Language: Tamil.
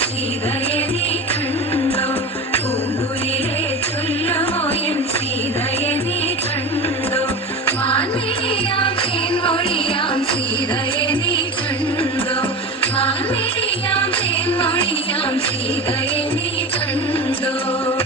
சீதையே நீ கண்டோ மாமிடியாம் தேன் மொழியாம் சீதையே நீ கண்டோ